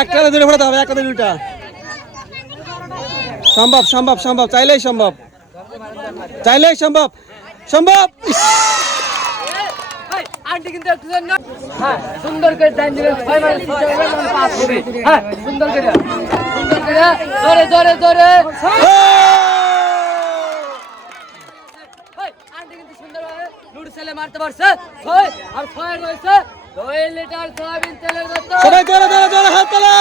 একটা দুটো ফোটাতে হবে, একটা দুইটা সম্ভব সম্ভব সম্ভব, চাইলেই সম্ভব, চাইলেই সম্ভব সম্ভব। আন্টি কিন্তু সুন্দর করে দান দিবে, পাস হবে। হ্যাঁ সুন্দর করে জোরে জোরে জোরে। আন্টি কিন্তু সুন্দরভাবে লুডু ছেলে মারতে পারছে। আর ছয় রয়েছে 2 লিটার সয়াবিন তেলের বোতল। সবাই জোরে জোরে জোরে হাত তোলা।